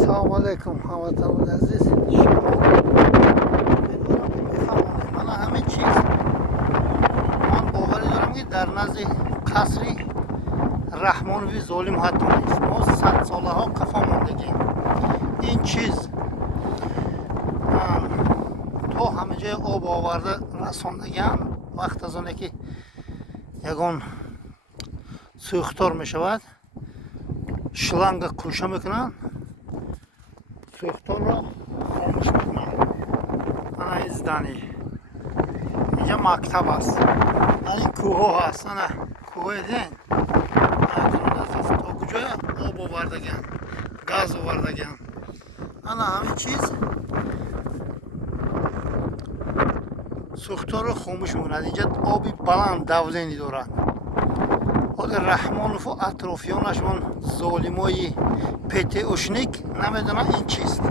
Assalomu alaykum hamvatanlar aziz. Mana همه چیز من باور دارم که در نزد قصر رحمانوی ظالم حتی نیست. ما 100 ساله ها قفا موندگیم. این چیز تا همه جای آب آورده رساندگیم. وقت از آنه که یگان سوختار می شود شلنگ کوشه میکنن سوختار را خاموش میکنن. انا این زدانی اینجا مکتب است. این کوه هست. انا کوه دین تا کجای آب آوردگن گاز آوردگن. انا همه چیز سوختار را خاموش میکنند. اینجا آبی بلند دولینی دارد. خود رحمانوف و اطرافیانش من ظالمای پته اشنیک نمیدونن این چیست.